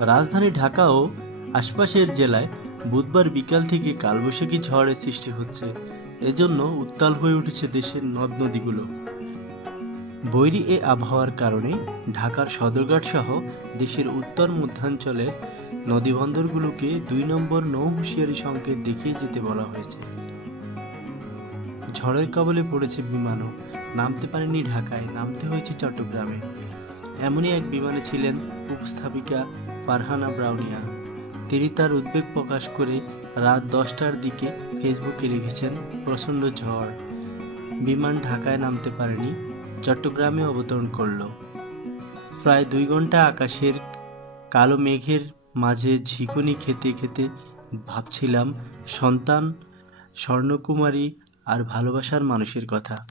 রাজধানী ঢাকা ও আশপাশের জেলায় বুধবার বিকাল থেকে কালবৈশাখী ঝড়ের সৃষ্টি হচ্ছে। এজন্য উত্তাল হয়ে উঠেছে দেশের নদ-নদীগুলো। বৈরী এ আবহাওয়ার কারণে ঢাকার সদরঘাট সহ দেশের উত্তর-মধ্যাঞ্চলের নদীবন্দরগুলোকে ২ নম্বর নৌ হুঁশিয়ারি সংকেত দেখিয়ে যেতে বলা হয়েছে। ঝড়ের কবলে পড়েছে বিমানও, নামতে পারেনি ঢাকায়, নামতে হয়েছে চট্টগ্রামে। এমনই এক বিমানে ছিলেন উপস্থাপিকা ফারহানা ব্রাউনিয়া। তিনি তার উদ্বেগ প্রকাশ করে রাত ১০টার দিকে ফেসবুকে লিখেছেন, প্রচণ্ড ঝড়, বিমান ঢাকায় নামতে পারেনি, চট্টগ্রামে অবতরণ করল। প্রায় ২ ঘন্টা আকাশের কালো মেঘের মাঝে ঝিঁকুনি খেতে খেতে ভাবছিলাম সন্তান, স্বর্ণকুমারী আর ভালোবাসার মানুষের কথা।